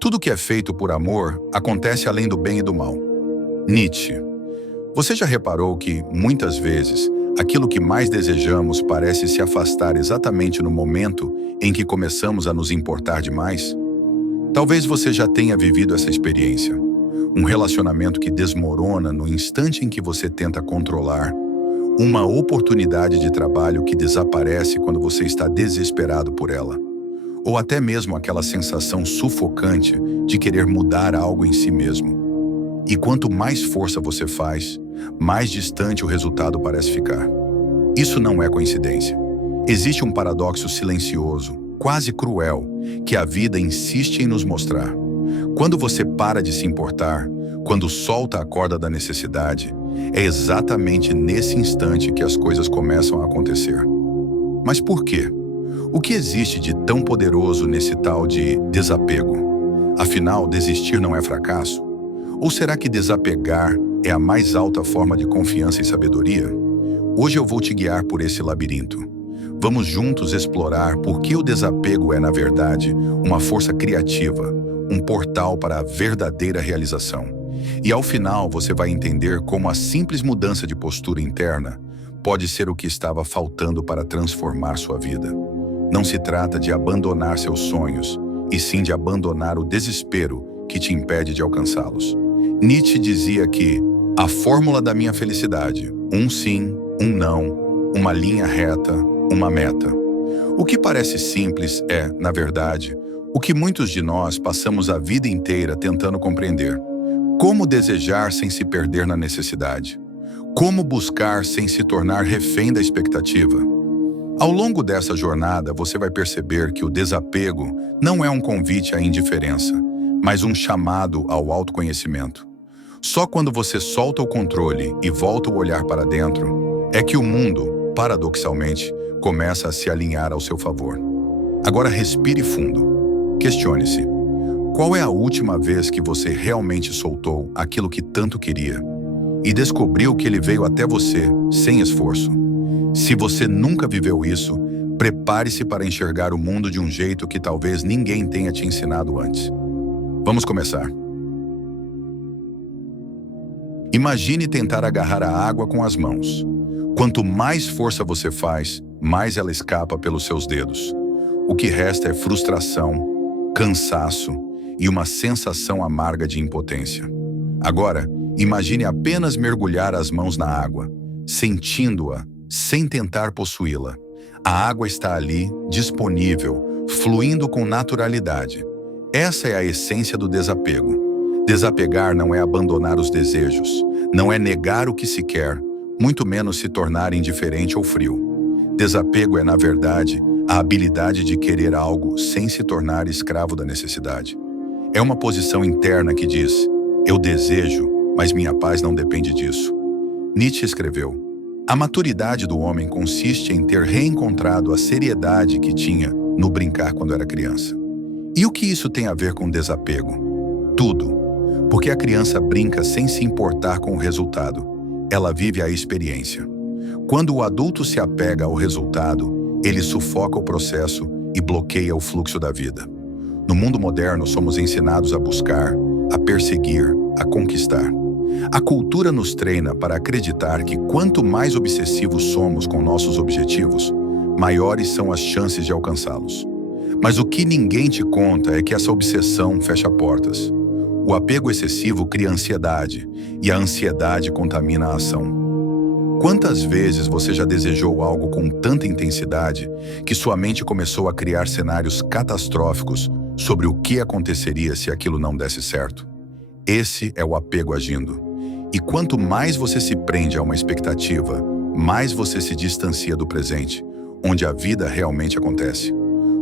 Tudo que é feito por amor acontece além do bem e do mal. Nietzsche. Você já reparou que, muitas vezes, aquilo que mais desejamos parece se afastar exatamente no momento em que começamos a nos importar demais? Talvez você já tenha vivido essa experiência. Um relacionamento que desmorona no instante em que você tenta controlar. Uma oportunidade de trabalho que desaparece quando você está desesperado por ela. Ou até mesmo aquela sensação sufocante de querer mudar algo em si mesmo. E quanto mais força você faz, mais distante o resultado parece ficar. Isso não é coincidência. Existe um paradoxo silencioso, quase cruel, que a vida insiste em nos mostrar. Quando você para de se importar, quando solta a corda da necessidade, é exatamente nesse instante que as coisas começam a acontecer. Mas por quê? O que existe de tão poderoso nesse tal de desapego? Afinal, desistir não é fracasso? Ou será que desapegar é a mais alta forma de confiança e sabedoria? Hoje eu vou te guiar por esse labirinto. Vamos juntos explorar por que o desapego é, na verdade, uma força criativa, um portal para a verdadeira realização. E ao final você vai entender como a simples mudança de postura interna pode ser o que estava faltando para transformar sua vida. Não se trata de abandonar seus sonhos, e sim de abandonar o desespero que te impede de alcançá-los. Nietzsche dizia que a fórmula da minha felicidade, um sim, um não, uma linha reta, uma meta. O que parece simples é, na verdade, o que muitos de nós passamos a vida inteira tentando compreender. Como desejar sem se perder na necessidade? Como buscar sem se tornar refém da expectativa? Ao longo dessa jornada, você vai perceber que o desapego não é um convite à indiferença, mas um chamado ao autoconhecimento. Só quando você solta o controle e volta o olhar para dentro, é que o mundo, paradoxalmente, começa a se alinhar ao seu favor. Agora respire fundo. Questione-se. Qual é a última vez que você realmente soltou aquilo que tanto queria e descobriu que ele veio até você sem esforço? Se você nunca viveu isso, prepare-se para enxergar o mundo de um jeito que talvez ninguém tenha te ensinado antes. Vamos começar. Imagine tentar agarrar a água com as mãos. Quanto mais força você faz, mais ela escapa pelos seus dedos. O que resta é frustração, cansaço e uma sensação amarga de impotência. Agora, imagine apenas mergulhar as mãos na água, sentindo-a, sem tentar possuí-la. A água está ali, disponível, fluindo com naturalidade. Essa é a essência do desapego. Desapegar não é abandonar os desejos, não é negar o que se quer, muito menos se tornar indiferente ou frio. Desapego é, na verdade, a habilidade de querer algo sem se tornar escravo da necessidade. É uma posição interna que diz: eu desejo, mas minha paz não depende disso. Nietzsche escreveu: a maturidade do homem consiste em ter reencontrado a seriedade que tinha no brincar quando era criança. E o que isso tem a ver com desapego? Tudo. Porque a criança brinca sem se importar com o resultado. Ela vive a experiência. Quando o adulto se apega ao resultado, ele sufoca o processo e bloqueia o fluxo da vida. No mundo moderno, somos ensinados a buscar, a perseguir, a conquistar. A cultura nos treina para acreditar que quanto mais obsessivos somos com nossos objetivos, maiores são as chances de alcançá-los. Mas o que ninguém te conta é que essa obsessão fecha portas. O apego excessivo cria ansiedade, e a ansiedade contamina a ação. Quantas vezes você já desejou algo com tanta intensidade que sua mente começou a criar cenários catastróficos sobre o que aconteceria se aquilo não desse certo? Esse é o apego agindo. E quanto mais você se prende a uma expectativa, mais você se distancia do presente, onde a vida realmente acontece.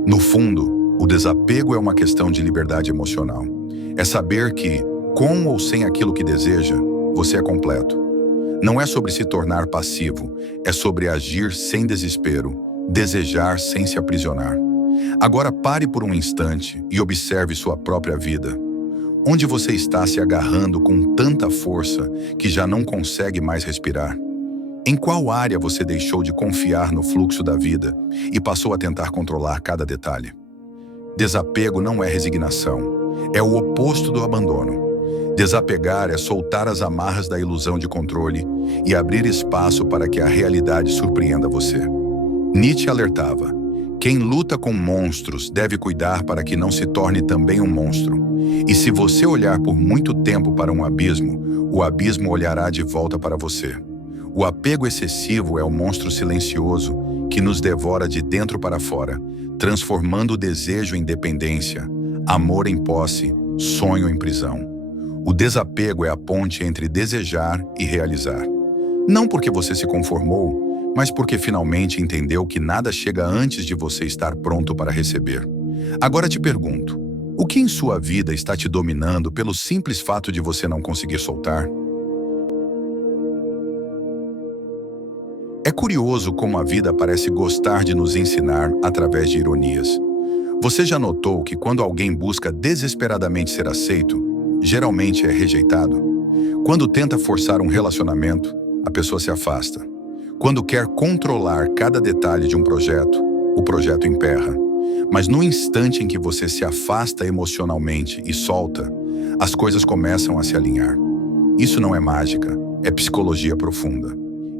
No fundo, o desapego é uma questão de liberdade emocional. É saber que, com ou sem aquilo que deseja, você é completo. Não é sobre se tornar passivo, é sobre agir sem desespero, desejar sem se aprisionar. Agora pare por um instante e observe sua própria vida. Onde você está se agarrando com tanta força que já não consegue mais respirar? Em qual área você deixou de confiar no fluxo da vida e passou a tentar controlar cada detalhe? Desapego não é resignação. É o oposto do abandono. Desapegar é soltar as amarras da ilusão de controle e abrir espaço para que a realidade surpreenda você. Nietzsche alertava: quem luta com monstros deve cuidar para que não se torne também um monstro. E se você olhar por muito tempo para um abismo, o abismo olhará de volta para você. O apego excessivo é o monstro silencioso que nos devora de dentro para fora, transformando o desejo em dependência, amor em posse, sonho em prisão. O desapego é a ponte entre desejar e realizar. Não porque você se conformou, mas porque finalmente entendeu que nada chega antes de você estar pronto para receber. Agora te pergunto, o que em sua vida está te dominando pelo simples fato de você não conseguir soltar? É curioso como a vida parece gostar de nos ensinar através de ironias. Você já notou que quando alguém busca desesperadamente ser aceito, geralmente é rejeitado? Quando tenta forçar um relacionamento, a pessoa se afasta. Quando quer controlar cada detalhe de um projeto, o projeto emperra. Mas no instante em que você se afasta emocionalmente e solta, as coisas começam a se alinhar. Isso não é mágica, é psicologia profunda.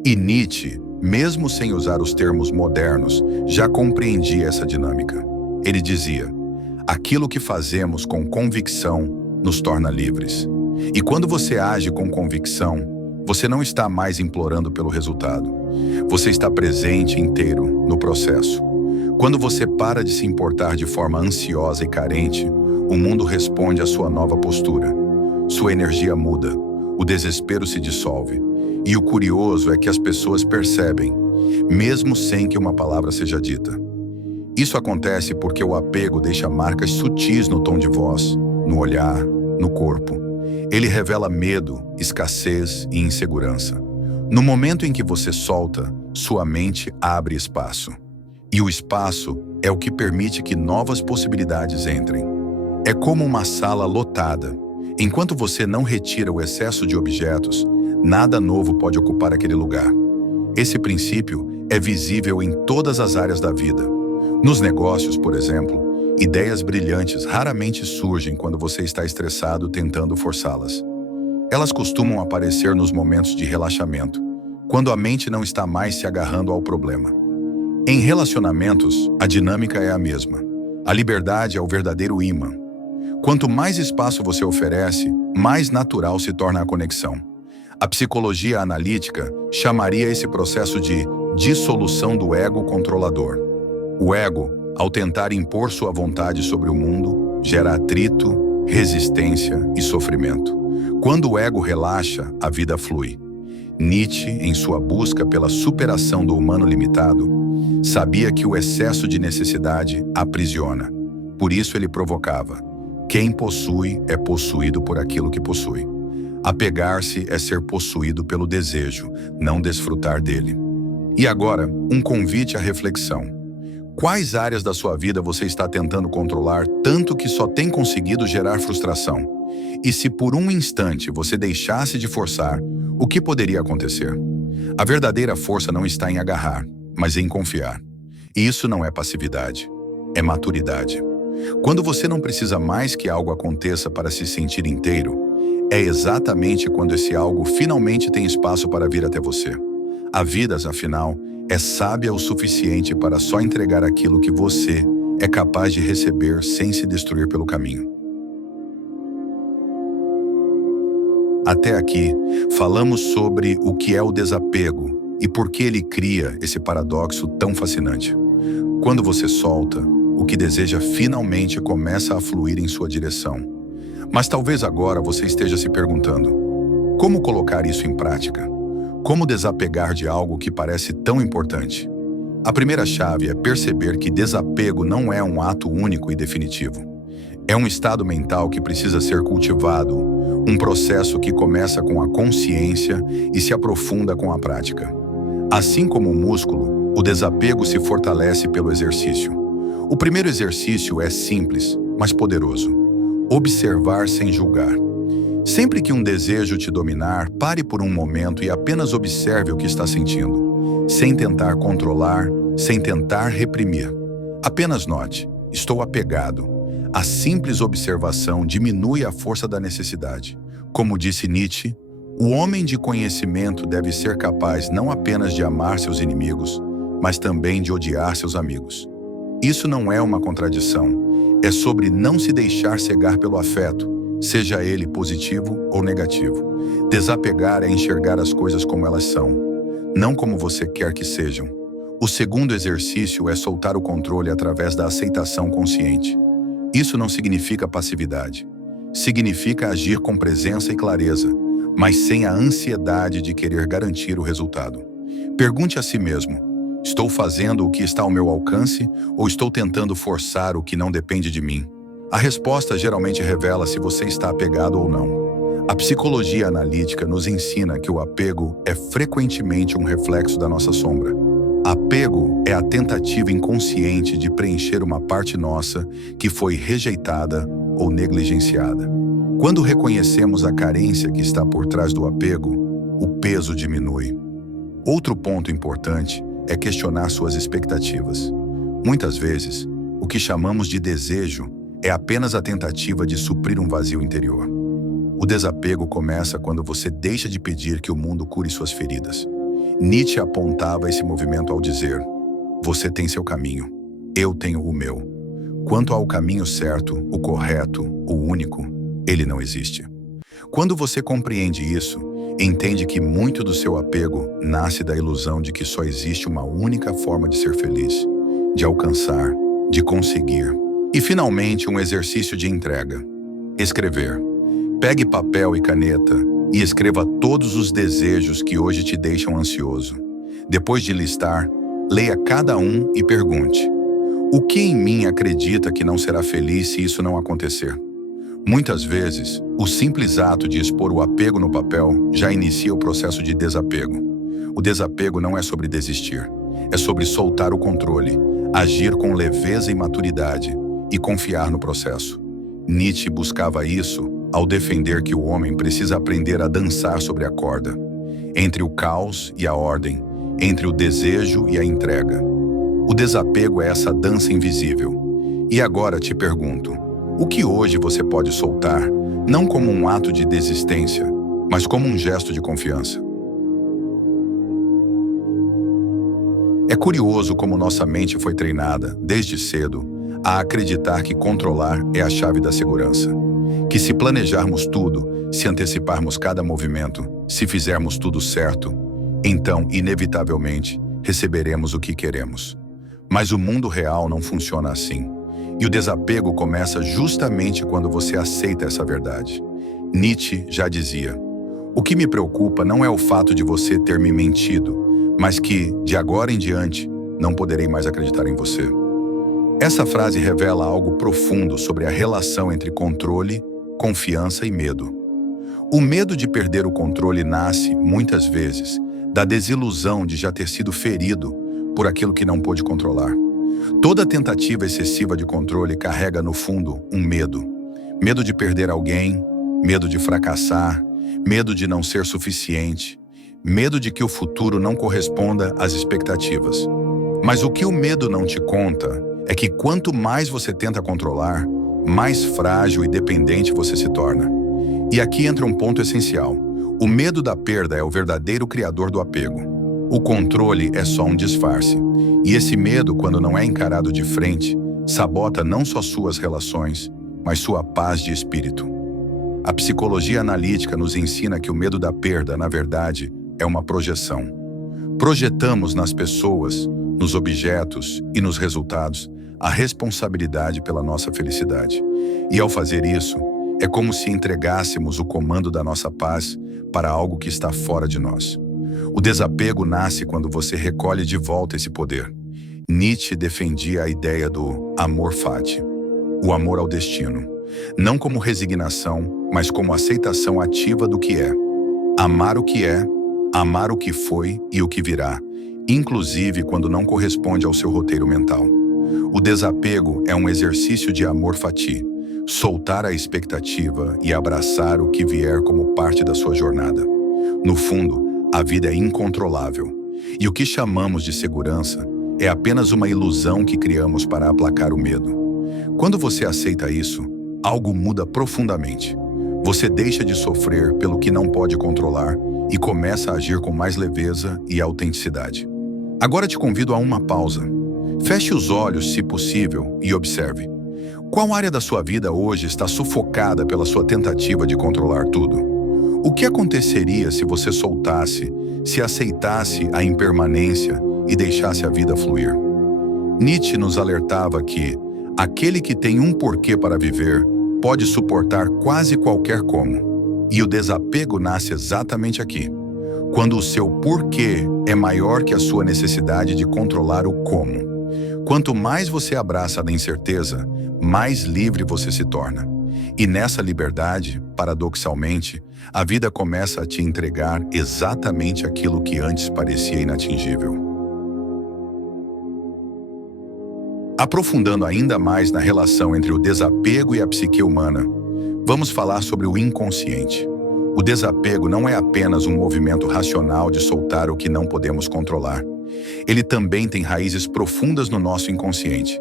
E Nietzsche, mesmo sem usar os termos modernos, já compreendia essa dinâmica. Ele dizia: aquilo que fazemos com convicção nos torna livres. E quando você age com convicção, você não está mais implorando pelo resultado. Você está presente inteiro no processo. Quando você para de se importar de forma ansiosa e carente, o mundo responde à sua nova postura. Sua energia muda, o desespero se dissolve. E o curioso é que as pessoas percebem, mesmo sem que uma palavra seja dita. Isso acontece porque o apego deixa marcas sutis no tom de voz, no olhar, no corpo. Ele revela medo, escassez e insegurança. No momento em que você solta, sua mente abre espaço. E o espaço é o que permite que novas possibilidades entrem. É como uma sala lotada. Enquanto você não retira o excesso de objetos, nada novo pode ocupar aquele lugar. Esse princípio é visível em todas as áreas da vida. Nos negócios, por exemplo, ideias brilhantes raramente surgem quando você está estressado tentando forçá-las. Elas costumam aparecer nos momentos de relaxamento, quando a mente não está mais se agarrando ao problema. Em relacionamentos, a dinâmica é a mesma. A liberdade é o verdadeiro imã. Quanto mais espaço você oferece, mais natural se torna a conexão. A psicologia analítica chamaria esse processo de dissolução do ego controlador. O ego, ao tentar impor sua vontade sobre o mundo, gera atrito, resistência e sofrimento. Quando o ego relaxa, a vida flui. Nietzsche, em sua busca pela superação do humano limitado, sabia que o excesso de necessidade aprisiona. Por isso ele provocava: quem possui é possuído por aquilo que possui. Apegar-se é ser possuído pelo desejo, não desfrutar dele. E agora, um convite à reflexão. Quais áreas da sua vida você está tentando controlar tanto que só tem conseguido gerar frustração? E se por um instante você deixasse de forçar, o que poderia acontecer? A verdadeira força não está em agarrar, mas em confiar. E isso não é passividade, é maturidade. Quando você não precisa mais que algo aconteça para se sentir inteiro, é exatamente quando esse algo finalmente tem espaço para vir até você. A vida, afinal, é sábia o suficiente para só entregar aquilo que você é capaz de receber sem se destruir pelo caminho. Até aqui, falamos sobre o que é o desapego e por que ele cria esse paradoxo tão fascinante. Quando você solta, o que deseja finalmente começa a fluir em sua direção. Mas talvez agora você esteja se perguntando: como colocar isso em prática? Como desapegar de algo que parece tão importante? A primeira chave é perceber que desapego não é um ato único e definitivo. É um estado mental que precisa ser cultivado, um processo que começa com a consciência e se aprofunda com a prática. Assim como o músculo, o desapego se fortalece pelo exercício. O primeiro exercício é simples, mas poderoso: observar sem julgar. Sempre que um desejo te dominar, pare por um momento e apenas observe o que está sentindo, sem tentar controlar, sem tentar reprimir. Apenas note: estou apegado. A simples observação diminui a força da necessidade. Como disse Nietzsche, o homem de conhecimento deve ser capaz não apenas de amar seus inimigos, mas também de odiar seus amigos. Isso não é uma contradição, é sobre não se deixar cegar pelo afeto, seja ele positivo ou negativo. Desapegar é enxergar as coisas como elas são, não como você quer que sejam. O segundo exercício é soltar o controle através da aceitação consciente. Isso não significa passividade. Significa agir com presença e clareza, mas sem a ansiedade de querer garantir o resultado. Pergunte a si mesmo: estou fazendo o que está ao meu alcance ou estou tentando forçar o que não depende de mim? A resposta geralmente revela se você está apegado ou não. A psicologia analítica nos ensina que o apego é frequentemente um reflexo da nossa sombra. Apego é a tentativa inconsciente de preencher uma parte nossa que foi rejeitada ou negligenciada. Quando reconhecemos a carência que está por trás do apego, o peso diminui. Outro ponto importante é questionar suas expectativas. Muitas vezes, o que chamamos de desejo é apenas a tentativa de suprir um vazio interior. O desapego começa quando você deixa de pedir que o mundo cure suas feridas. Nietzsche apontava esse movimento ao dizer: você tem seu caminho, eu tenho o meu. Quanto ao caminho certo, o correto, o único, ele não existe. Quando você compreende isso, entende que muito do seu apego nasce da ilusão de que só existe uma única forma de ser feliz, de alcançar, de conseguir. E finalmente, um exercício de entrega. Escrever. Pegue papel e caneta e escreva todos os desejos que hoje te deixam ansioso. Depois de listar, leia cada um e pergunte: o que em mim acredita que não será feliz se isso não acontecer? Muitas vezes, o simples ato de expor o apego no papel já inicia o processo de desapego. O desapego não é sobre desistir, é sobre soltar o controle, agir com leveza e maturidade e confiar no processo. Nietzsche buscava isso ao defender que o homem precisa aprender a dançar sobre a corda, entre o caos e a ordem, entre o desejo e a entrega. O desapego é essa dança invisível. E agora te pergunto: o que hoje você pode soltar, não como um ato de desistência, mas como um gesto de confiança? É curioso como nossa mente foi treinada, desde cedo, a acreditar que controlar é a chave da segurança. Que se planejarmos tudo, se anteciparmos cada movimento, se fizermos tudo certo, então, inevitavelmente, receberemos o que queremos. Mas o mundo real não funciona assim. E o desapego começa justamente quando você aceita essa verdade. Nietzsche já dizia: o que me preocupa não é o fato de você ter me mentido, mas que, de agora em diante, não poderei mais acreditar em você. Essa frase revela algo profundo sobre a relação entre controle, confiança e medo. O medo de perder o controle nasce, muitas vezes, da desilusão de já ter sido ferido por aquilo que não pôde controlar. Toda tentativa excessiva de controle carrega, no fundo, um medo. Medo de perder alguém, medo de fracassar, medo de não ser suficiente, medo de que o futuro não corresponda às expectativas. Mas o que o medo não te conta é que quanto mais você tenta controlar, mais frágil e dependente você se torna. E aqui entra um ponto essencial. O medo da perda é o verdadeiro criador do apego. O controle é só um disfarce. E esse medo, quando não é encarado de frente, sabota não só suas relações, mas sua paz de espírito. A psicologia analítica nos ensina que o medo da perda, na verdade, é uma projeção. Projetamos nas pessoas, nos objetos e nos resultados a responsabilidade pela nossa felicidade. E ao fazer isso, é como se entregássemos o comando da nossa paz para algo que está fora de nós. O desapego nasce quando você recolhe de volta esse poder. Nietzsche defendia a ideia do amor fati, o amor ao destino, não como resignação, mas como aceitação ativa do que é. Amar o que é, amar o que foi e o que virá, inclusive quando não corresponde ao seu roteiro mental. O desapego é um exercício de amor fati, soltar a expectativa e abraçar o que vier como parte da sua jornada. No fundo, a vida é incontrolável, e o que chamamos de segurança é apenas uma ilusão que criamos para aplacar o medo. Quando você aceita isso, algo muda profundamente. Você deixa de sofrer pelo que não pode controlar e começa a agir com mais leveza e autenticidade. Agora te convido a uma pausa. Feche os olhos, se possível, e observe. Qual área da sua vida hoje está sufocada pela sua tentativa de controlar tudo? O que aconteceria se você soltasse, se aceitasse a impermanência e deixasse a vida fluir? Nietzsche nos alertava que aquele que tem um porquê para viver pode suportar quase qualquer como. E o desapego nasce exatamente aqui, quando o seu porquê é maior que a sua necessidade de controlar o como. Quanto mais você abraça a incerteza, mais livre você se torna. E nessa liberdade, paradoxalmente, a vida começa a te entregar exatamente aquilo que antes parecia inatingível. Aprofundando ainda mais na relação entre o desapego e a psique humana, vamos falar sobre o inconsciente. O desapego não é apenas um movimento racional de soltar o que não podemos controlar. Ele também tem raízes profundas no nosso inconsciente.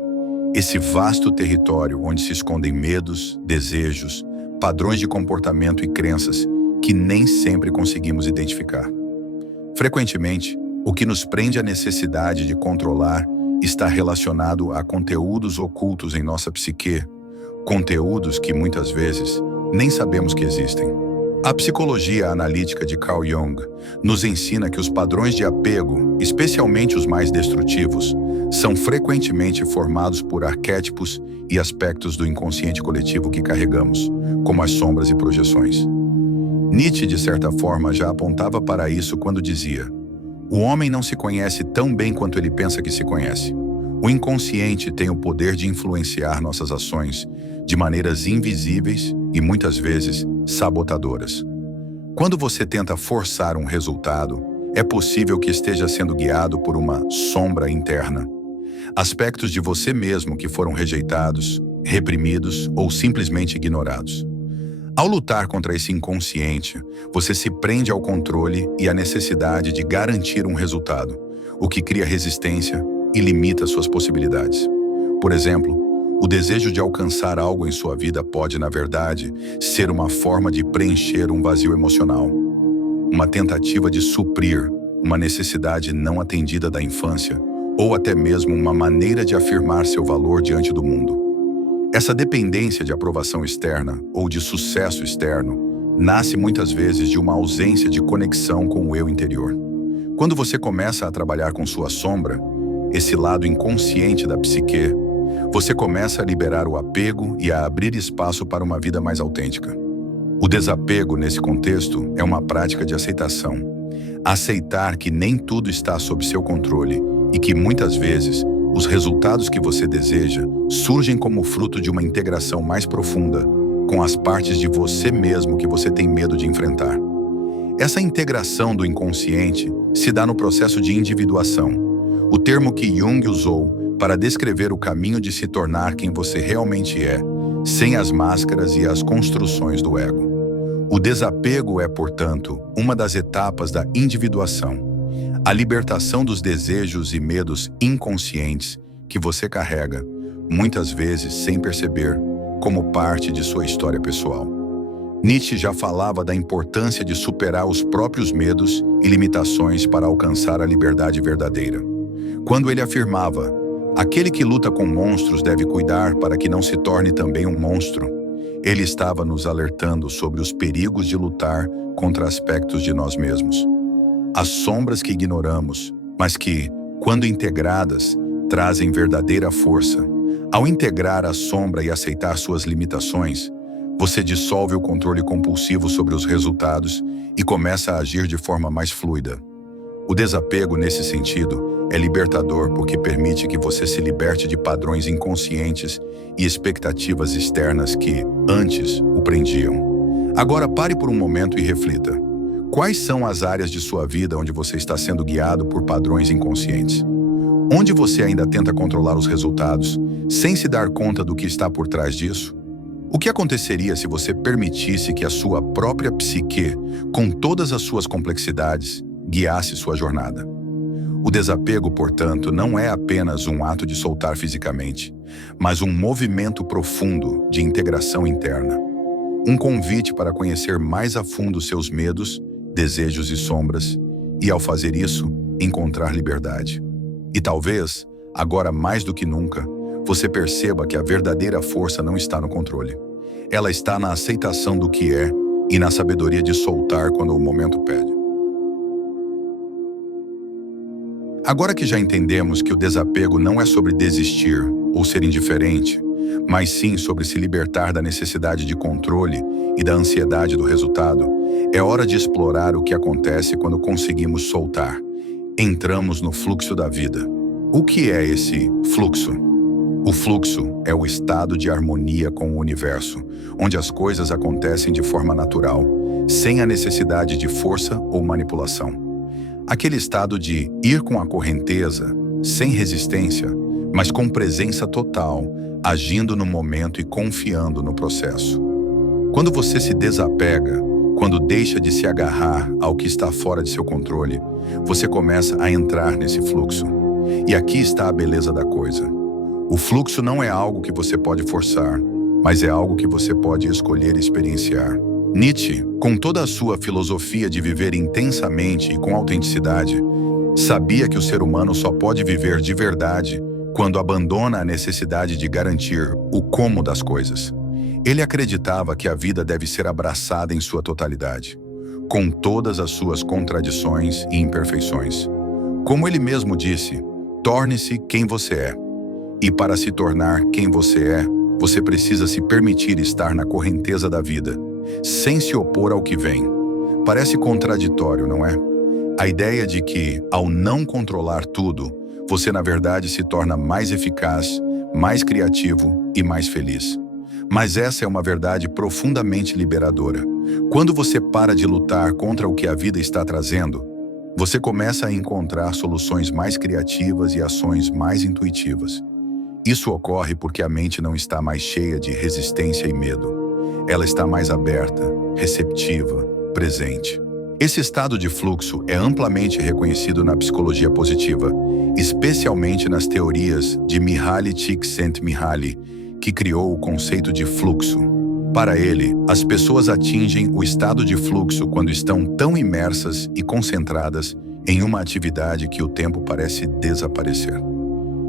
Esse vasto território onde se escondem medos, desejos, padrões de comportamento e crenças que nem sempre conseguimos identificar. Frequentemente, o que nos prende à necessidade de controlar está relacionado a conteúdos ocultos em nossa psique, conteúdos que muitas vezes nem sabemos que existem. A psicologia analítica de Carl Jung nos ensina que os padrões de apego, especialmente os mais destrutivos, são frequentemente formados por arquétipos e aspectos do inconsciente coletivo que carregamos, como as sombras e projeções. Nietzsche, de certa forma, já apontava para isso quando dizia: o homem não se conhece tão bem quanto ele pensa que se conhece. O inconsciente tem o poder de influenciar nossas ações de maneiras invisíveis e muitas vezes sabotadoras. Quando você tenta forçar um resultado, é possível que esteja sendo guiado por uma sombra interna. Aspectos de você mesmo que foram rejeitados, reprimidos ou simplesmente ignorados. Ao lutar contra esse inconsciente, você se prende ao controle e à necessidade de garantir um resultado, o que cria resistência e limita suas possibilidades. Por exemplo, o desejo de alcançar algo em sua vida pode, na verdade, ser uma forma de preencher um vazio emocional, uma tentativa de suprir uma necessidade não atendida da infância, ou até mesmo uma maneira de afirmar seu valor diante do mundo. Essa dependência de aprovação externa ou de sucesso externo nasce muitas vezes de uma ausência de conexão com o eu interior. Quando você começa a trabalhar com sua sombra, esse lado inconsciente da psique, você começa a liberar o apego e a abrir espaço para uma vida mais autêntica. O desapego, nesse contexto, é uma prática de aceitação. Aceitar que nem tudo está sob seu controle e que, muitas vezes, os resultados que você deseja surgem como fruto de uma integração mais profunda com as partes de você mesmo que você tem medo de enfrentar. Essa integração do inconsciente se dá no processo de individuação, o termo que Jung usou para descrever o caminho de se tornar quem você realmente é, sem as máscaras e as construções do ego. O desapego é, portanto, uma das etapas da individuação, a libertação dos desejos e medos inconscientes que você carrega, muitas vezes sem perceber, como parte de sua história pessoal. Nietzsche já falava da importância de superar os próprios medos e limitações para alcançar a liberdade verdadeira. Quando ele afirmava: aquele que luta com monstros deve cuidar para que não se torne também um monstro, ele estava nos alertando sobre os perigos de lutar contra aspectos de nós mesmos. As sombras que ignoramos, mas que, quando integradas, trazem verdadeira força. Ao integrar a sombra e aceitar suas limitações, você dissolve o controle compulsivo sobre os resultados e começa a agir de forma mais fluida. O desapego, nesse sentido, é libertador porque permite que você se liberte de padrões inconscientes e expectativas externas que, antes, o prendiam. Agora pare por um momento e reflita. Quais são as áreas de sua vida onde você está sendo guiado por padrões inconscientes? Onde você ainda tenta controlar os resultados, sem se dar conta do que está por trás disso? O que aconteceria se você permitisse que a sua própria psique, com todas as suas complexidades, guiasse sua jornada? O desapego, portanto, não é apenas um ato de soltar fisicamente, mas um movimento profundo de integração interna. Um convite para conhecer mais a fundo seus medos, desejos e sombras, e ao fazer isso, encontrar liberdade. E talvez, agora mais do que nunca, você perceba que a verdadeira força não está no controle. Ela está na aceitação do que é e na sabedoria de soltar quando o momento pede. Agora que já entendemos que o desapego não é sobre desistir ou ser indiferente, mas sim sobre se libertar da necessidade de controle e da ansiedade do resultado, é hora de explorar o que acontece quando conseguimos soltar. Entramos no fluxo da vida. O que é esse fluxo? O fluxo é o estado de harmonia com o universo, onde as coisas acontecem de forma natural, sem a necessidade de força ou manipulação. Aquele estado de ir com a correnteza, sem resistência, mas com presença total, agindo no momento e confiando no processo. Quando você se desapega, quando deixa de se agarrar ao que está fora de seu controle, você começa a entrar nesse fluxo. E aqui está a beleza da coisa. O fluxo não é algo que você pode forçar, mas é algo que você pode escolher experienciar. Nietzsche, com toda a sua filosofia de viver intensamente e com autenticidade, sabia que o ser humano só pode viver de verdade quando abandona a necessidade de garantir o como das coisas. Ele acreditava que a vida deve ser abraçada em sua totalidade, com todas as suas contradições e imperfeições. Como ele mesmo disse, torne-se quem você é. E para se tornar quem você é, você precisa se permitir estar na correnteza da vida, sem se opor ao que vem. Parece contraditório, não é? A ideia de que, ao não controlar tudo, você na verdade se torna mais eficaz, mais criativo e mais feliz. Mas essa é uma verdade profundamente liberadora. Quando você para de lutar contra o que a vida está trazendo, você começa a encontrar soluções mais criativas e ações mais intuitivas. Isso ocorre porque a mente não está mais cheia de resistência e medo. Ela está mais aberta, receptiva, presente. Esse estado de fluxo é amplamente reconhecido na psicologia positiva, especialmente nas teorias de Mihaly Csikszentmihalyi, que criou o conceito de fluxo. Para ele, as pessoas atingem o estado de fluxo quando estão tão imersas e concentradas em uma atividade que o tempo parece desaparecer.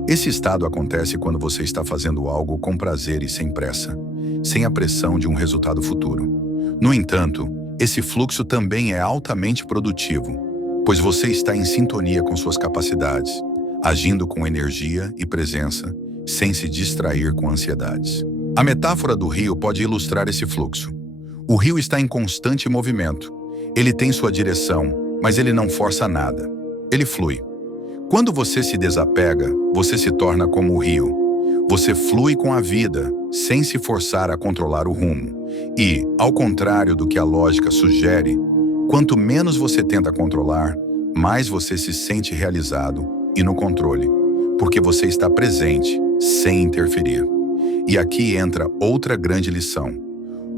Esse estado acontece quando você está fazendo algo com prazer e sem pressa, sem a pressão de um resultado futuro. No entanto, esse fluxo também é altamente produtivo, pois você está em sintonia com suas capacidades, agindo com energia e presença, sem se distrair com ansiedades. A metáfora do rio pode ilustrar esse fluxo. O rio está em constante movimento. Ele tem sua direção, mas ele não força nada. Ele flui. Quando você se desapega, você se torna como o rio. Você flui com a vida, sem se forçar a controlar o rumo. E, ao contrário do que a lógica sugere, quanto menos você tenta controlar, mais você se sente realizado e no controle, porque você está presente, sem interferir. E aqui entra outra grande lição.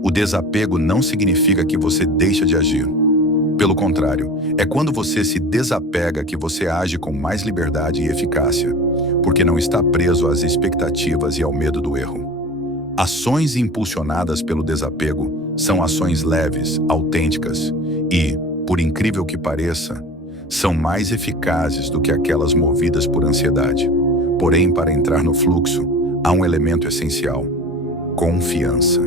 O desapego não significa que você deixa de agir. Pelo contrário, é quando você se desapega que você age com mais liberdade e eficácia, porque não está preso às expectativas e ao medo do erro. Ações impulsionadas pelo desapego são ações leves, autênticas e, por incrível que pareça, são mais eficazes do que aquelas movidas por ansiedade. Porém, para entrar no fluxo, há um elemento essencial: confiança.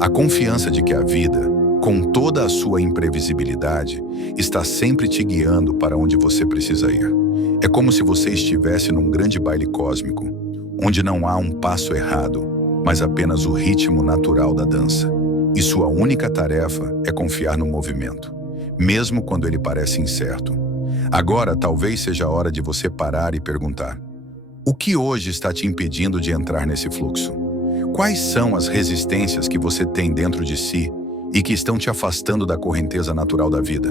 A confiança de que a vida, com toda a sua imprevisibilidade, está sempre te guiando para onde você precisa ir. É como se você estivesse num grande baile cósmico, onde não há um passo errado, mas apenas o ritmo natural da dança. E sua única tarefa é confiar no movimento, mesmo quando ele parece incerto. Agora, talvez seja a hora de você parar e perguntar: o que hoje está te impedindo de entrar nesse fluxo? Quais são as resistências que você tem dentro de si e que estão te afastando da correnteza natural da vida?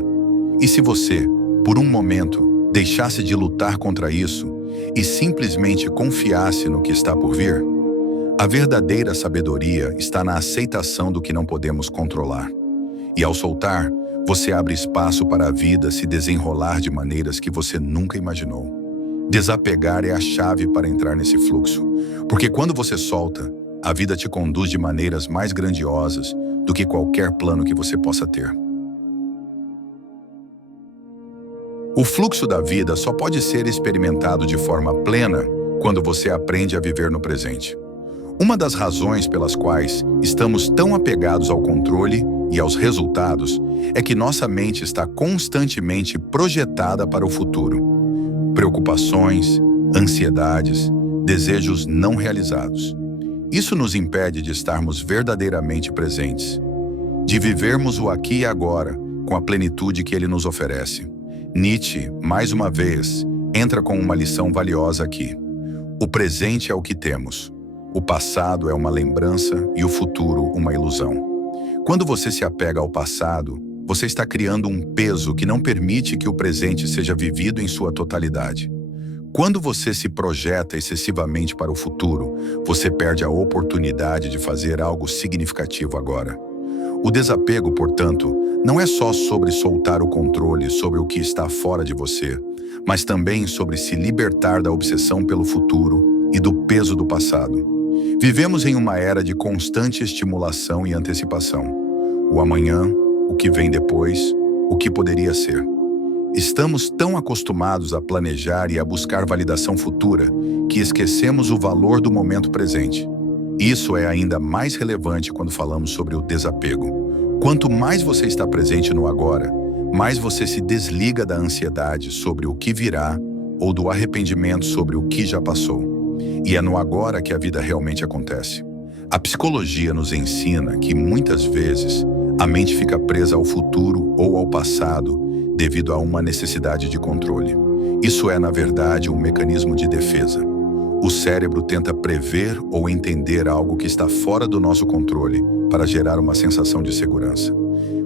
E se você, por um momento, deixasse de lutar contra isso e simplesmente confiasse no que está por vir? A verdadeira sabedoria está na aceitação do que não podemos controlar. E ao soltar, você abre espaço para a vida se desenrolar de maneiras que você nunca imaginou. Desapegar é a chave para entrar nesse fluxo, porque quando você solta, a vida te conduz de maneiras mais grandiosas do que qualquer plano que você possa ter. O fluxo da vida só pode ser experimentado de forma plena quando você aprende a viver no presente. Uma das razões pelas quais estamos tão apegados ao controle e aos resultados é que nossa mente está constantemente projetada para o futuro. Preocupações, ansiedades, desejos não realizados. Isso nos impede de estarmos verdadeiramente presentes, de vivermos o aqui e agora com a plenitude que ele nos oferece. Nietzsche, mais uma vez, entra com uma lição valiosa aqui. O presente é o que temos. O passado é uma lembrança e o futuro uma ilusão. Quando você se apega ao passado, você está criando um peso que não permite que o presente seja vivido em sua totalidade. Quando você se projeta excessivamente para o futuro, você perde a oportunidade de fazer algo significativo agora. O desapego, portanto, não é só sobre soltar o controle sobre o que está fora de você, mas também sobre se libertar da obsessão pelo futuro e do peso do passado. Vivemos em uma era de constante estimulação e antecipação. O amanhã, o que vem depois, o que poderia ser. Estamos tão acostumados a planejar e a buscar validação futura que esquecemos o valor do momento presente. Isso é ainda mais relevante quando falamos sobre o desapego. Quanto mais você está presente no agora, mais você se desliga da ansiedade sobre o que virá ou do arrependimento sobre o que já passou. E é no agora que a vida realmente acontece. A psicologia nos ensina que, muitas vezes, a mente fica presa ao futuro ou ao passado devido a uma necessidade de controle. Isso é, na verdade, um mecanismo de defesa. O cérebro tenta prever ou entender algo que está fora do nosso controle para gerar uma sensação de segurança.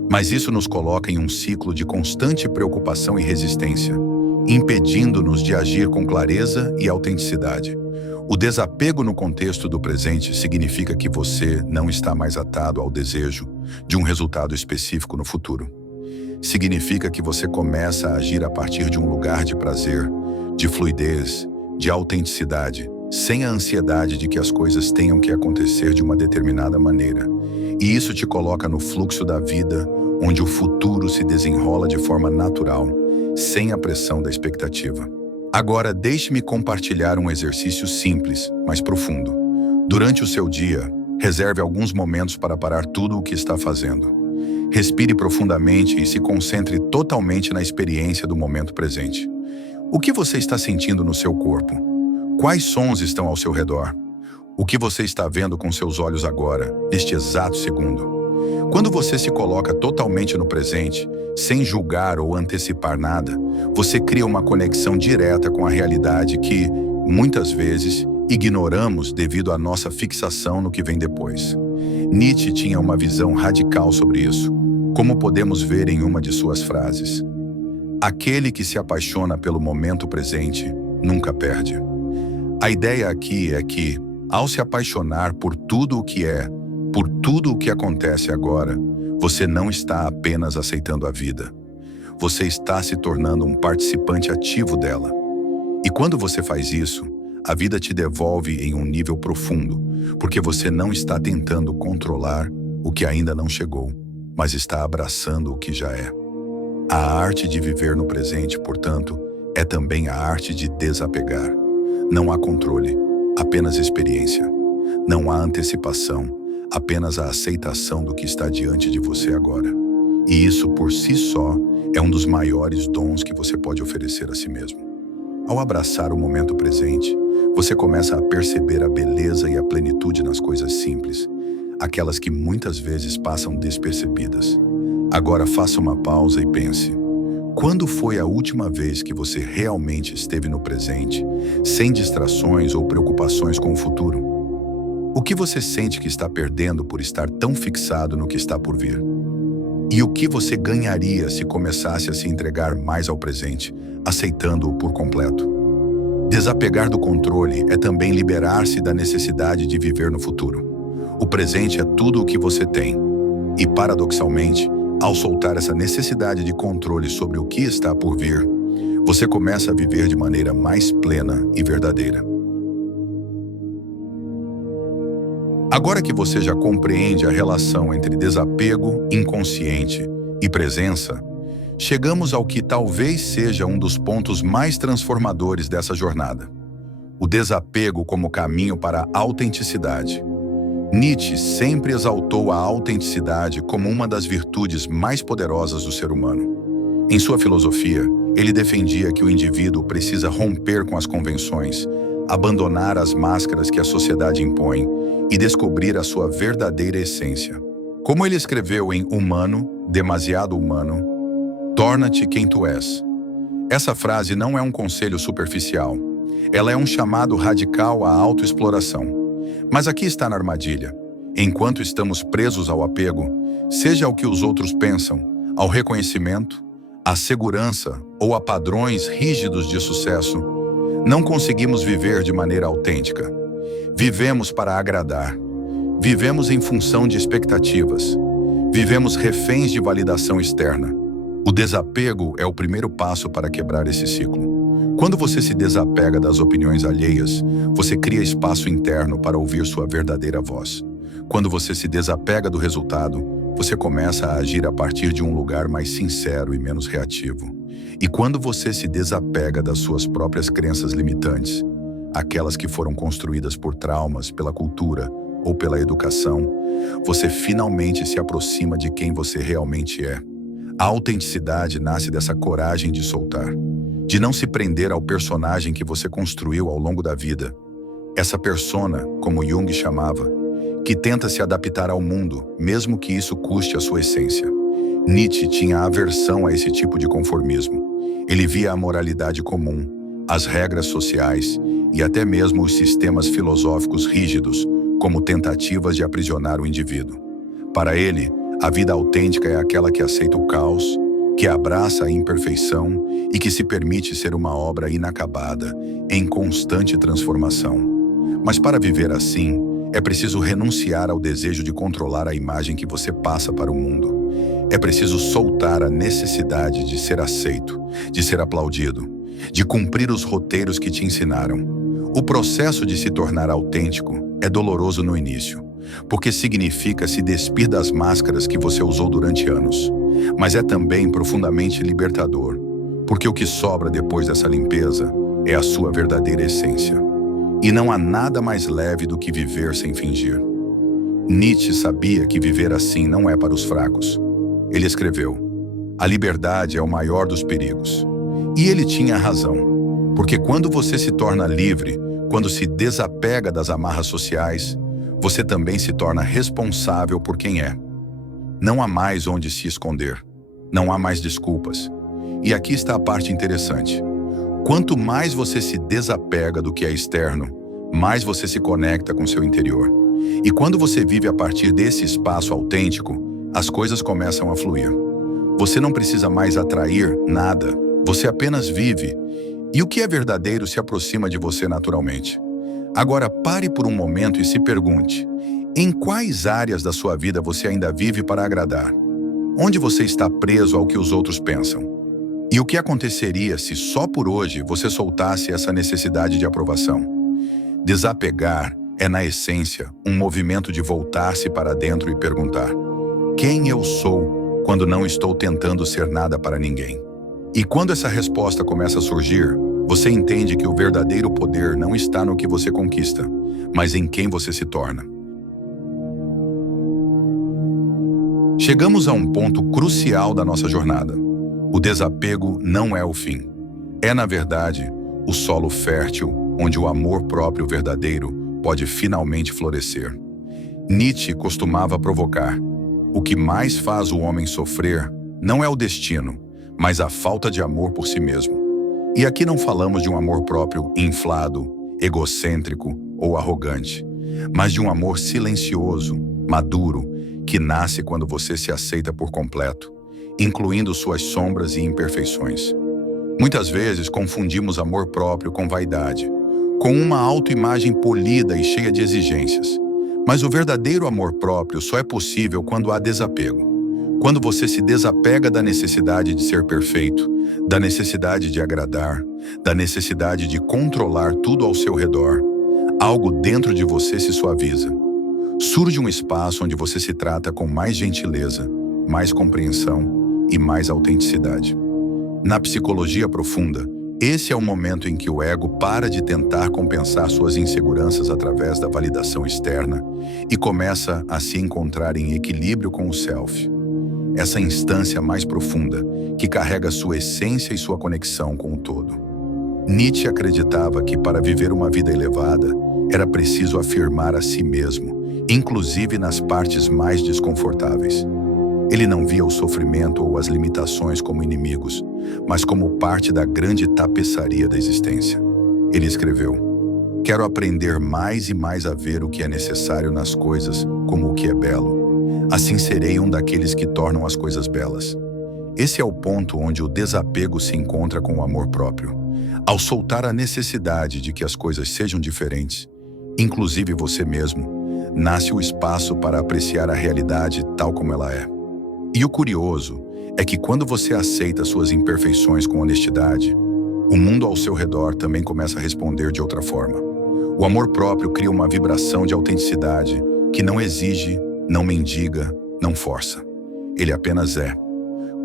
Mas isso nos coloca em um ciclo de constante preocupação e resistência, impedindo-nos de agir com clareza e autenticidade. O desapego no contexto do presente significa que você não está mais atado ao desejo de um resultado específico no futuro. Significa que você começa a agir a partir de um lugar de prazer, de fluidez, de autenticidade, sem a ansiedade de que as coisas tenham que acontecer de uma determinada maneira. E isso te coloca no fluxo da vida, onde o futuro se desenrola de forma natural, sem a pressão da expectativa. Agora, deixe-me compartilhar um exercício simples, mas profundo. Durante o seu dia, reserve alguns momentos para parar tudo o que está fazendo. Respire profundamente e se concentre totalmente na experiência do momento presente. O que você está sentindo no seu corpo? Quais sons estão ao seu redor? O que você está vendo com seus olhos agora, neste exato segundo? Quando você se coloca totalmente no presente, sem julgar ou antecipar nada, você cria uma conexão direta com a realidade que, muitas vezes, ignoramos devido à nossa fixação no que vem depois. Nietzsche tinha uma visão radical sobre isso, como podemos ver em uma de suas frases. Aquele que se apaixona pelo momento presente nunca perde. A ideia aqui é que, ao se apaixonar por tudo o que é, por tudo o que acontece agora, você não está apenas aceitando a vida. Você está se tornando um participante ativo dela. E quando você faz isso, a vida te devolve em um nível profundo, porque você não está tentando controlar o que ainda não chegou, mas está abraçando o que já é. A arte de viver no presente, portanto, é também a arte de desapegar. Não há controle, apenas experiência. Não há antecipação, apenas a aceitação do que está diante de você agora. E isso, por si só, é um dos maiores dons que você pode oferecer a si mesmo. Ao abraçar o momento presente, você começa a perceber a beleza e a plenitude nas coisas simples, aquelas que muitas vezes passam despercebidas. Agora faça uma pausa e pense. Quando foi a última vez que você realmente esteve no presente, sem distrações ou preocupações com o futuro? O que você sente que está perdendo por estar tão fixado no que está por vir? E o que você ganharia se começasse a se entregar mais ao presente, aceitando-o por completo? Desapegar do controle é também liberar-se da necessidade de viver no futuro. O presente é tudo o que você tem. E, paradoxalmente, Ao soltar essa necessidade de controle sobre o que está por vir, você começa a viver de maneira mais plena e verdadeira. Agora que você já compreende a relação entre desapego inconsciente e presença, chegamos ao que talvez seja um dos pontos mais transformadores dessa jornada: o desapego como caminho para a autenticidade. Nietzsche sempre exaltou a autenticidade como uma das virtudes mais poderosas do ser humano. Em sua filosofia, ele defendia que o indivíduo precisa romper com as convenções, abandonar as máscaras que a sociedade impõe e descobrir a sua verdadeira essência. Como ele escreveu em Humano, Demasiado Humano, torna-te quem tu és. Essa frase não é um conselho superficial. Ela é um chamado radical à autoexploração. Mas aqui está na armadilha. Enquanto estamos presos ao apego, seja ao que os outros pensam, ao reconhecimento, à segurança ou a padrões rígidos de sucesso, não conseguimos viver de maneira autêntica. Vivemos para agradar. Vivemos em função de expectativas. Vivemos reféns de validação externa. O desapego é o primeiro passo para quebrar esse ciclo. Quando você se desapega das opiniões alheias, você cria espaço interno para ouvir sua verdadeira voz. Quando você se desapega do resultado, você começa a agir a partir de um lugar mais sincero e menos reativo. E quando você se desapega das suas próprias crenças limitantes, aquelas que foram construídas por traumas, pela cultura ou pela educação, você finalmente se aproxima de quem você realmente é. A autenticidade nasce dessa coragem de soltar, de não se prender ao personagem que você construiu ao longo da vida. Essa persona, como Jung chamava, que tenta se adaptar ao mundo, mesmo que isso custe a sua essência. Nietzsche tinha aversão a esse tipo de conformismo. Ele via a moralidade comum, as regras sociais e até mesmo os sistemas filosóficos rígidos como tentativas de aprisionar o indivíduo. Para ele, a vida autêntica é aquela que aceita o caos, que abraça a imperfeição e que se permite ser uma obra inacabada, em constante transformação. Mas para viver assim, é preciso renunciar ao desejo de controlar a imagem que você passa para o mundo. É preciso soltar a necessidade de ser aceito, de ser aplaudido, de cumprir os roteiros que te ensinaram. O processo de se tornar autêntico é doloroso no início, porque significa se despir das máscaras que você usou durante anos. Mas é também profundamente libertador, porque o que sobra depois dessa limpeza é a sua verdadeira essência. E não há nada mais leve do que viver sem fingir. Nietzsche sabia que viver assim não é para os fracos. Ele escreveu: "A liberdade é o maior dos perigos." E ele tinha razão, porque quando você se torna livre, quando se desapega das amarras sociais, você também se torna responsável por quem é. Não há mais onde se esconder. Não há mais desculpas. E aqui está a parte interessante. Quanto mais você se desapega do que é externo, mais você se conecta com seu interior. E quando você vive a partir desse espaço autêntico, as coisas começam a fluir. Você não precisa mais atrair nada. Você apenas vive. E o que é verdadeiro se aproxima de você naturalmente. Agora pare por um momento e se pergunte: em quais áreas da sua vida você ainda vive para agradar? Onde você está preso ao que os outros pensam? E o que aconteceria se só por hoje você soltasse essa necessidade de aprovação? Desapegar é, na essência, um movimento de voltar-se para dentro e perguntar: quem eu sou quando não estou tentando ser nada para ninguém? E quando essa resposta começa a surgir, você entende que o verdadeiro poder não está no que você conquista, mas em quem você se torna. Chegamos a um ponto crucial da nossa jornada. O desapego não é o fim. É, na verdade, o solo fértil onde o amor próprio verdadeiro pode finalmente florescer. Nietzsche costumava provocar: o que mais faz o homem sofrer não é o destino, mas a falta de amor por si mesmo. E aqui não falamos de um amor próprio inflado, egocêntrico ou arrogante, mas de um amor silencioso, maduro, que nasce quando você se aceita por completo, incluindo suas sombras e imperfeições. Muitas vezes confundimos amor próprio com vaidade, com uma autoimagem polida e cheia de exigências. Mas o verdadeiro amor próprio só é possível quando há desapego. Quando você se desapega da necessidade de ser perfeito, da necessidade de agradar, da necessidade de controlar tudo ao seu redor, algo dentro de você se suaviza. Surge um espaço onde você se trata com mais gentileza, mais compreensão e mais autenticidade. Na psicologia profunda, esse é o momento em que o ego para de tentar compensar suas inseguranças através da validação externa e começa a se encontrar em equilíbrio com o self. Essa instância mais profunda, que carrega sua essência e sua conexão com o todo. Nietzsche acreditava que para viver uma vida elevada, era preciso afirmar a si mesmo, inclusive nas partes mais desconfortáveis. Ele não via o sofrimento ou as limitações como inimigos, mas como parte da grande tapeçaria da existência. Ele escreveu: "Quero aprender mais e mais a ver o que é necessário nas coisas como o que é belo. Assim serei um daqueles que tornam as coisas belas." Esse é o ponto onde o desapego se encontra com o amor próprio. Ao soltar a necessidade de que as coisas sejam diferentes, inclusive você mesmo, nasce o espaço para apreciar a realidade tal como ela é. E o curioso é que quando você aceita suas imperfeições com honestidade, o mundo ao seu redor também começa a responder de outra forma. O amor próprio cria uma vibração de autenticidade que não exige, não mendiga, não força. Ele apenas é.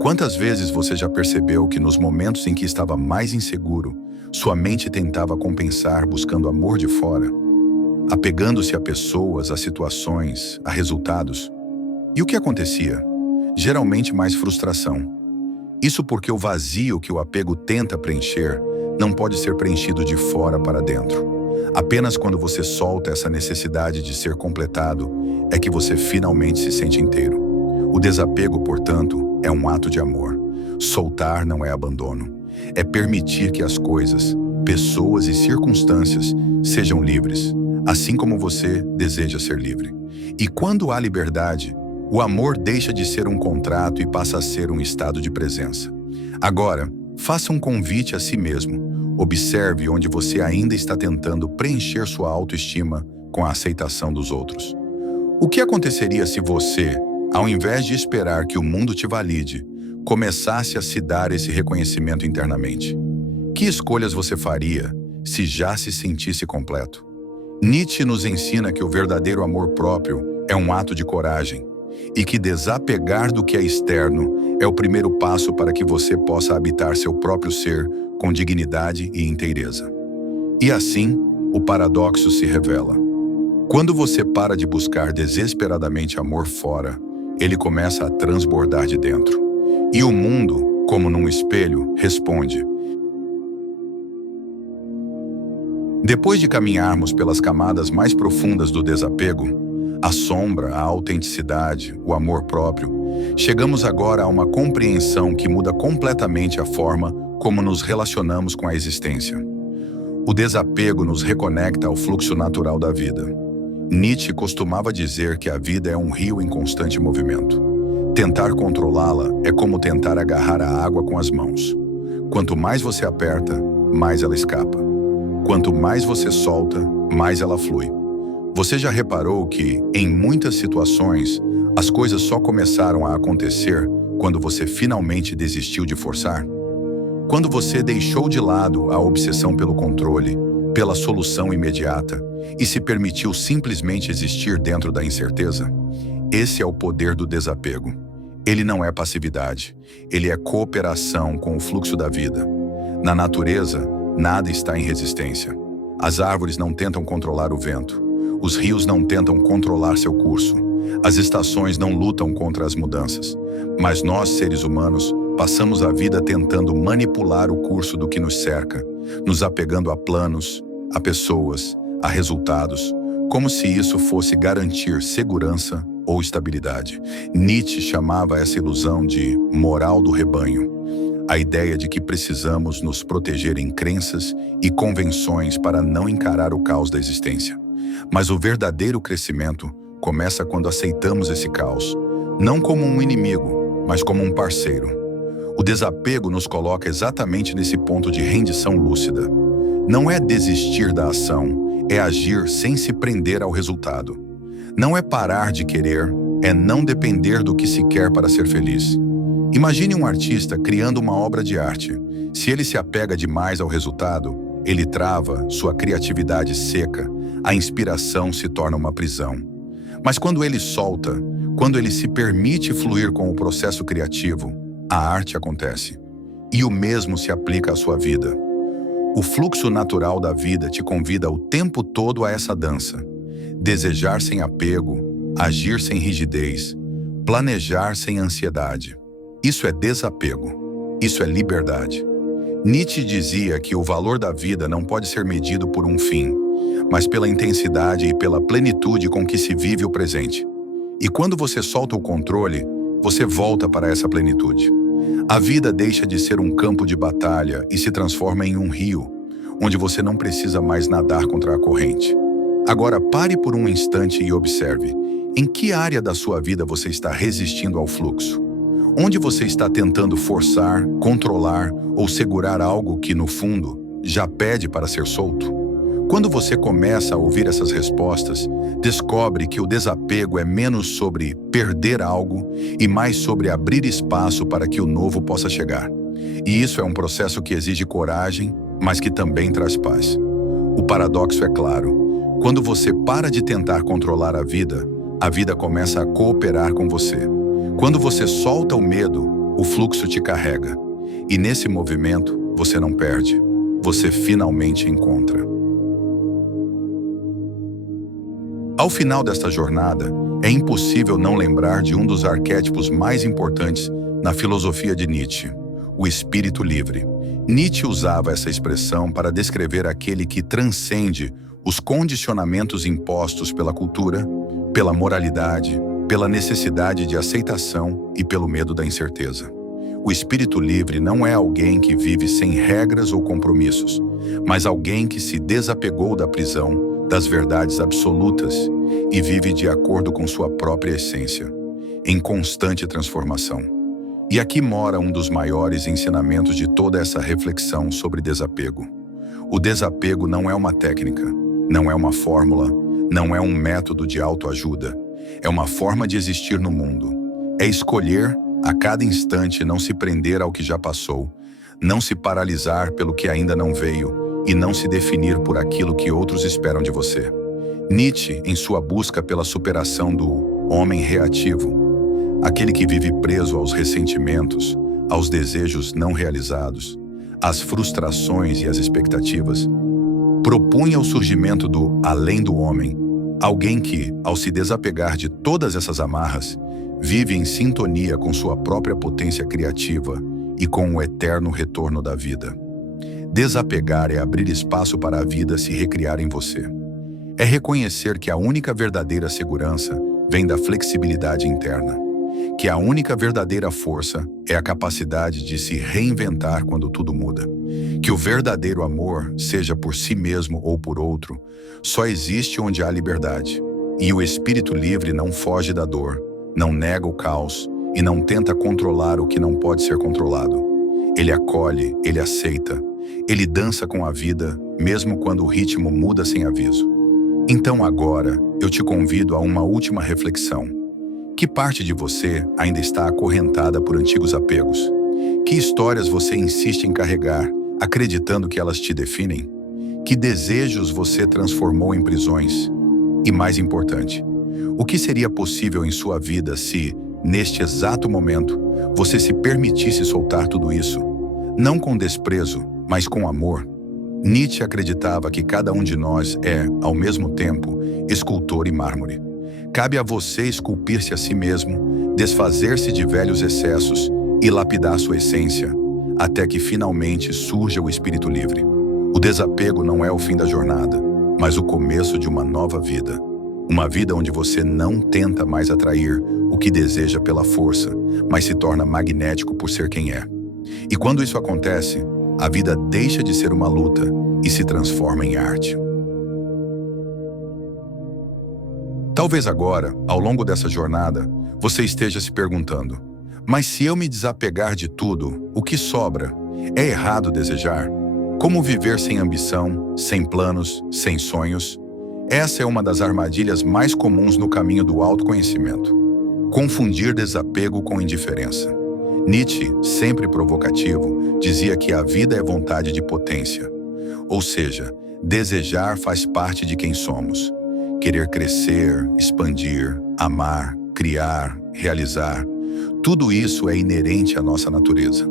Quantas vezes você já percebeu que nos momentos em que estava mais inseguro, sua mente tentava compensar buscando amor de fora, apegando-se a pessoas, a situações, a resultados? E o que acontecia? Geralmente mais frustração. Isso porque o vazio que o apego tenta preencher não pode ser preenchido de fora para dentro. Apenas quando você solta essa necessidade de ser completado é que você finalmente se sente inteiro. O desapego, portanto, é um ato de amor. Soltar não é abandono. É permitir que as coisas, pessoas e circunstâncias sejam livres, assim como você deseja ser livre. E quando há liberdade, o amor deixa de ser um contrato e passa a ser um estado de presença. Agora, faça um convite a si mesmo. Observe onde você ainda está tentando preencher sua autoestima com a aceitação dos outros. O que aconteceria se você, ao invés de esperar que o mundo te valide, começasse a se dar esse reconhecimento internamente? Que escolhas você faria se já se sentisse completo? Nietzsche nos ensina que o verdadeiro amor próprio é um ato de coragem e que desapegar do que é externo é o primeiro passo para que você possa habitar seu próprio ser com dignidade e inteireza. E assim, o paradoxo se revela. Quando você para de buscar desesperadamente amor fora, ele começa a transbordar de dentro. E o mundo, como num espelho, responde. Depois de caminharmos pelas camadas mais profundas do desapego, a sombra, a autenticidade, o amor próprio, chegamos agora a uma compreensão que muda completamente a forma como nos relacionamos com a existência. O desapego nos reconecta ao fluxo natural da vida. Nietzsche costumava dizer que a vida é um rio em constante movimento. Tentar controlá-la é como tentar agarrar a água com as mãos. Quanto mais você aperta, mais ela escapa. Quanto mais você solta, mais ela flui. Você já reparou que, em muitas situações, as coisas só começaram a acontecer quando você finalmente desistiu de forçar? Quando você deixou de lado a obsessão pelo controle, pela solução imediata, e se permitiu simplesmente existir dentro da incerteza? Esse é o poder do desapego. Ele não é passividade, ele é cooperação com o fluxo da vida. Na natureza, nada está em resistência. As árvores não tentam controlar o vento. Os rios não tentam controlar seu curso. As estações não lutam contra as mudanças. Mas nós, seres humanos, passamos a vida tentando manipular o curso do que nos cerca, nos apegando a planos, a pessoas, a resultados, como se isso fosse garantir segurança ou estabilidade. Nietzsche chamava essa ilusão de moral do rebanho. A ideia de que precisamos nos proteger em crenças e convenções para não encarar o caos da existência. Mas o verdadeiro crescimento começa quando aceitamos esse caos, não como um inimigo, mas como um parceiro. O desapego nos coloca exatamente nesse ponto de rendição lúcida. Não é desistir da ação, é agir sem se prender ao resultado. Não é parar de querer, é não depender do que se quer para ser feliz. Imagine um artista criando uma obra de arte. Se ele se apega demais ao resultado, ele trava, sua criatividade seca, a inspiração se torna uma prisão. Mas quando ele solta, quando ele se permite fluir com o processo criativo, a arte acontece. E o mesmo se aplica à sua vida. O fluxo natural da vida te convida o tempo todo a essa dança. Desejar sem apego, agir sem rigidez, planejar sem ansiedade. Isso é desapego. Isso é liberdade. Nietzsche dizia que o valor da vida não pode ser medido por um fim, mas pela intensidade e pela plenitude com que se vive o presente. E quando você solta o controle, você volta para essa plenitude. A vida deixa de ser um campo de batalha e se transforma em um rio, onde você não precisa mais nadar contra a corrente. Agora pare por um instante e observe. Em que área da sua vida você está resistindo ao fluxo? Onde você está tentando forçar, controlar ou segurar algo que, no fundo, já pede para ser solto? Quando você começa a ouvir essas respostas, descobre que o desapego é menos sobre perder algo e mais sobre abrir espaço para que o novo possa chegar. E isso é um processo que exige coragem, mas que também traz paz. O paradoxo é claro. Quando você para de tentar controlar a vida começa a cooperar com você. Quando você solta o medo, o fluxo te carrega. E nesse movimento, você não perde. Você finalmente encontra. Ao final desta jornada, é impossível não lembrar de um dos arquétipos mais importantes na filosofia de Nietzsche, o espírito livre. Nietzsche usava essa expressão para descrever aquele que transcende os condicionamentos impostos pela cultura, pela moralidade, pela necessidade de aceitação e pelo medo da incerteza. O espírito livre não é alguém que vive sem regras ou compromissos, mas alguém que se desapegou da prisão, das verdades absolutas e vive de acordo com sua própria essência, em constante transformação. E aqui mora um dos maiores ensinamentos de toda essa reflexão sobre desapego. O desapego não é uma técnica, não é uma fórmula, não é um método de autoajuda. É uma forma de existir no mundo. É escolher, a cada instante, não se prender ao que já passou, não se paralisar pelo que ainda não veio e não se definir por aquilo que outros esperam de você. Nietzsche, em sua busca pela superação do homem reativo, aquele que vive preso aos ressentimentos, aos desejos não realizados, às frustrações e às expectativas, propunha o surgimento do além do homem, alguém que, ao se desapegar de todas essas amarras, vive em sintonia com sua própria potência criativa e com o eterno retorno da vida. Desapegar é abrir espaço para a vida se recriar em você. É reconhecer que a única verdadeira segurança vem da flexibilidade interna, que a única verdadeira força é a capacidade de se reinventar quando tudo muda, que o verdadeiro amor, seja por si mesmo ou por outro, só existe onde há liberdade. E o espírito livre não foge da dor, não nega o caos e não tenta controlar o que não pode ser controlado. Ele acolhe, ele aceita, ele dança com a vida, mesmo quando o ritmo muda sem aviso. Então agora, eu te convido a uma última reflexão. Que parte de você ainda está acorrentada por antigos apegos? Que histórias você insiste em carregar, acreditando que elas te definem? Que desejos você transformou em prisões? E mais importante, o que seria possível em sua vida se, neste exato momento, você se permitisse soltar tudo isso? Não com desprezo, mas com amor. Nietzsche acreditava que cada um de nós é, ao mesmo tempo, escultor e mármore. Cabe a você esculpir-se a si mesmo, desfazer-se de velhos excessos e lapidar sua essência, até que finalmente surja o espírito livre. O desapego não é o fim da jornada, mas o começo de uma nova vida. Uma vida onde você não tenta mais atrair o que deseja pela força, mas se torna magnético por ser quem é. E quando isso acontece, a vida deixa de ser uma luta e se transforma em arte. Talvez agora, ao longo dessa jornada, você esteja se perguntando: mas se eu me desapegar de tudo, o que sobra? É errado desejar? Como viver sem ambição, sem planos, sem sonhos? Essa é uma das armadilhas mais comuns no caminho do autoconhecimento. Confundir desapego com indiferença. Nietzsche, sempre provocativo, dizia que a vida é vontade de potência. Ou seja, desejar faz parte de quem somos. Querer crescer, expandir, amar, criar, realizar. Tudo isso é inerente à nossa natureza.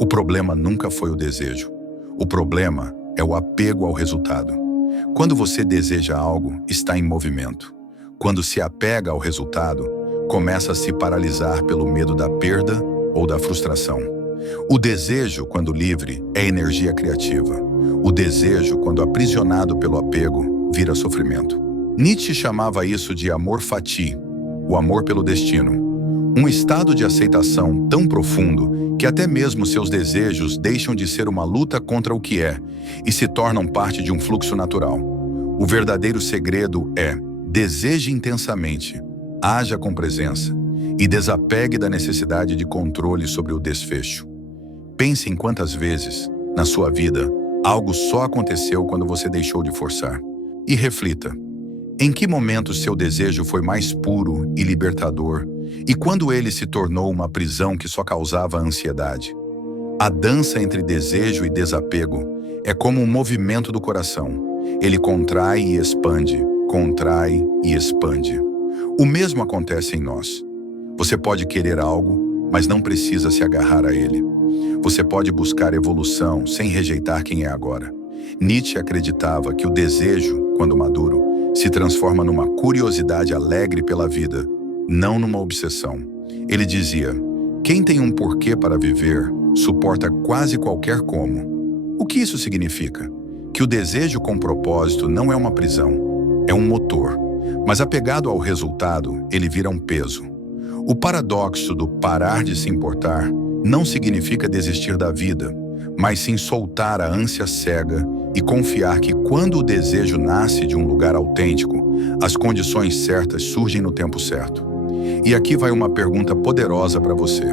O problema nunca foi o desejo. O problema é o apego ao resultado. Quando você deseja algo, está em movimento. Quando se apega ao resultado, começa a se paralisar pelo medo da perda ou da frustração. O desejo, quando livre, é energia criativa. O desejo, quando aprisionado pelo apego, vira sofrimento. Nietzsche chamava isso de amor fati, o amor pelo destino. Um estado de aceitação tão profundo que até mesmo seus desejos deixam de ser uma luta contra o que é e se tornam parte de um fluxo natural. O verdadeiro segredo é: deseje intensamente, haja com presença e desapegue da necessidade de controle sobre o desfecho. Pense em quantas vezes, na sua vida, algo só aconteceu quando você deixou de forçar. E reflita: em que momento seu desejo foi mais puro e libertador e quando ele se tornou uma prisão que só causava ansiedade? A dança entre desejo e desapego é como um movimento do coração. Ele contrai e expande, contrai e expande. O mesmo acontece em nós. Você pode querer algo, mas não precisa se agarrar a ele. Você pode buscar evolução sem rejeitar quem é agora. Nietzsche acreditava que o desejo, quando maduro, se transforma numa curiosidade alegre pela vida, não numa obsessão. Ele dizia: quem tem um porquê para viver, suporta quase qualquer como. O que isso significa? Que o desejo com propósito não é uma prisão, é um motor. Mas apegado ao resultado, ele vira um peso. O paradoxo do parar de se importar não significa desistir da vida, mas sim soltar a ânsia cega e confiar que quando o desejo nasce de um lugar autêntico, as condições certas surgem no tempo certo. E aqui vai uma pergunta poderosa para você.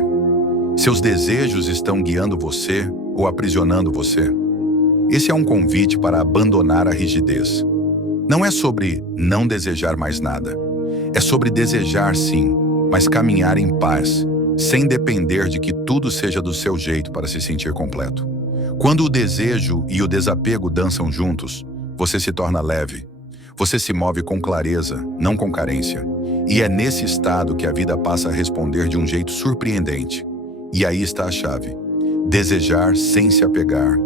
Seus desejos estão guiando você ou aprisionando você? Esse é um convite para abandonar a rigidez. Não é sobre não desejar mais nada. É sobre desejar sim, mas caminhar em paz, sem depender de que tudo seja do seu jeito para se sentir completo. Quando o desejo e o desapego dançam juntos, você se torna leve. Você se move com clareza, não com carência. E é nesse estado que a vida passa a responder de um jeito surpreendente. E aí está a chave. Desejar sem se apegar,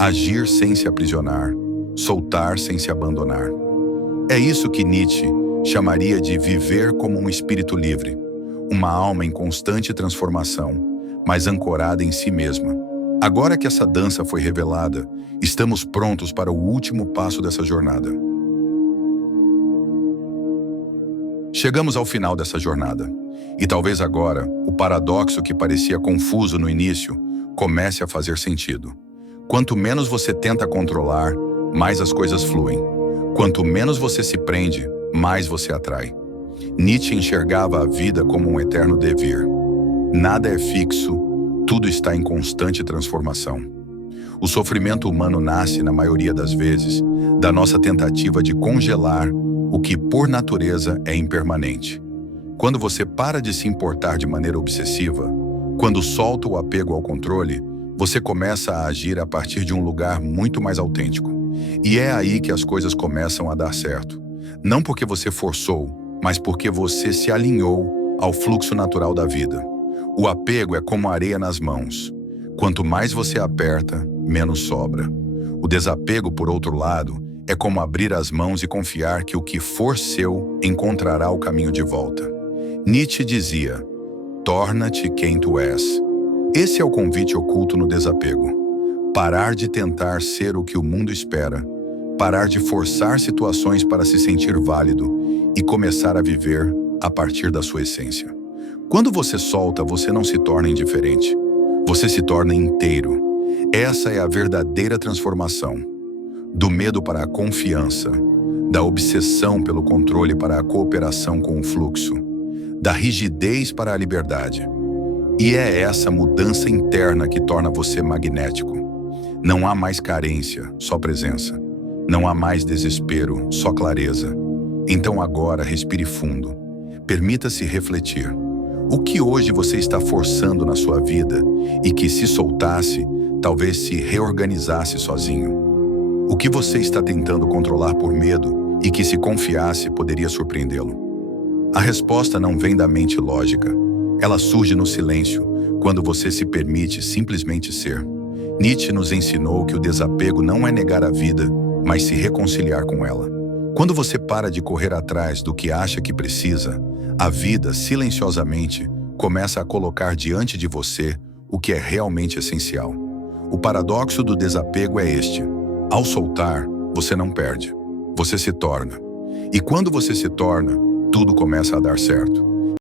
agir sem se aprisionar, soltar sem se abandonar. É isso que Nietzsche chamaria de viver como um espírito livre, uma alma em constante transformação, mas ancorada em si mesma. Agora que essa dança foi revelada, estamos prontos para o último passo dessa jornada. Chegamos ao final dessa jornada, e talvez agora o paradoxo que parecia confuso no início comece a fazer sentido. Quanto menos você tenta controlar, mais as coisas fluem. Quanto menos você se prende, mais você atrai. Nietzsche enxergava a vida como um eterno devir. Nada é fixo, tudo está em constante transformação. O sofrimento humano nasce, na maioria das vezes, da nossa tentativa de congelar o que, por natureza, é impermanente. Quando você para de se importar de maneira obsessiva, quando solta o apego ao controle, você começa a agir a partir de um lugar muito mais autêntico. E é aí que as coisas começam a dar certo. Não porque você forçou, mas porque você se alinhou ao fluxo natural da vida. O apego é como areia nas mãos. Quanto mais você aperta, menos sobra. O desapego, por outro lado, é como abrir as mãos e confiar que o que for seu encontrará o caminho de volta. Nietzsche dizia: torna-te quem tu és. Esse é o convite oculto no desapego. Parar de tentar ser o que o mundo espera, parar de forçar situações para se sentir válido e começar a viver a partir da sua essência. Quando você solta, você não se torna indiferente. Você se torna inteiro. Essa é a verdadeira transformação. Do medo para a confiança, da obsessão pelo controle para a cooperação com o fluxo, da rigidez para a liberdade. E é essa mudança interna que torna você magnético. Não há mais carência, só presença. Não há mais desespero, só clareza. Então agora respire fundo. Permita-se refletir. O que hoje você está forçando na sua vida e que, se soltasse, talvez se reorganizasse sozinho? O que você está tentando controlar por medo e que, se confiasse, poderia surpreendê-lo? A resposta não vem da mente lógica. Ela surge no silêncio, quando você se permite simplesmente ser. Nietzsche nos ensinou que o desapego não é negar a vida, mas se reconciliar com ela. Quando você para de correr atrás do que acha que precisa, a vida, silenciosamente, começa a colocar diante de você o que é realmente essencial. O paradoxo do desapego é este: ao soltar, você não perde, você se torna. E quando você se torna, tudo começa a dar certo.